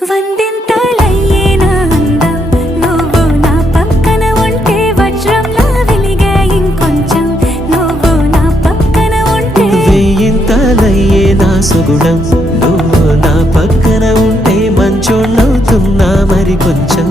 వందింతలయ్యేనా అందం నువ్వు నా పక్కన ఉంటే వజ్రంలా వెలిగే ఇంకొంచెం నువ్వు నా పక్కన ఉంటే వెయ్యింతలయ్యేనా సుగుణం నువ్వు నా పక్కన ఉంటే మంచోళ్ళవుతున్నా మరి కొంచెం